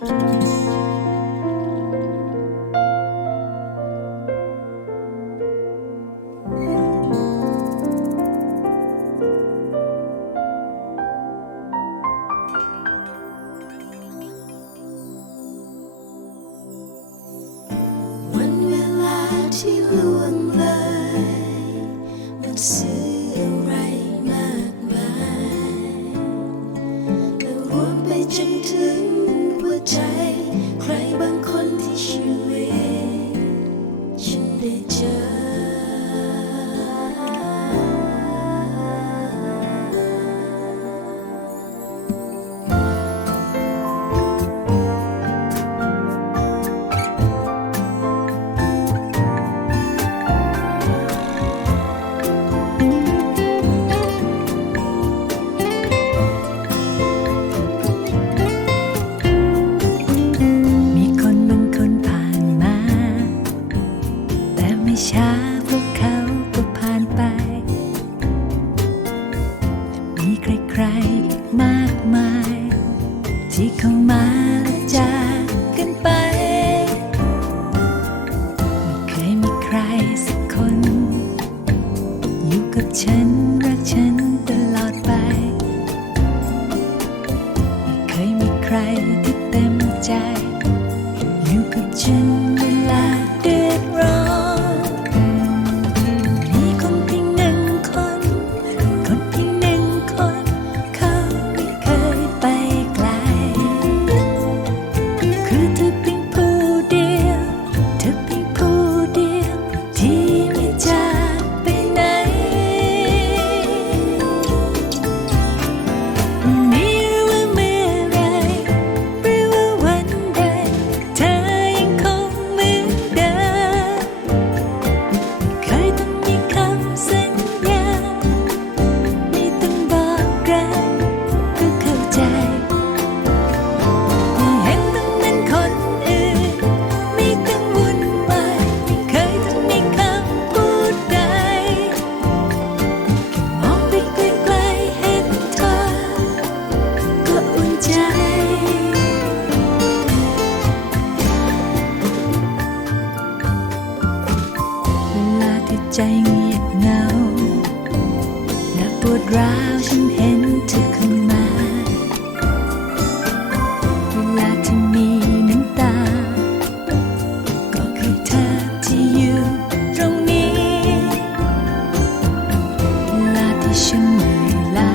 วันเวลาที่ล่วงเลยมันสื่ออมากมายและรวมไปจนถึง furniture. คน อยู่กับฉันรักฉันตลอดไป ไม่เคยมีใครที่เต็มใจ อยู่กับฉัน ใจเงียบเหงาและปวดร้าวฉันเห็นเธอเข้ามาเวลาที่มีน้ำตา ก็คือเธอที่อยู่ตรงนี้ เวลาที่ฉันเหนื่อยล้า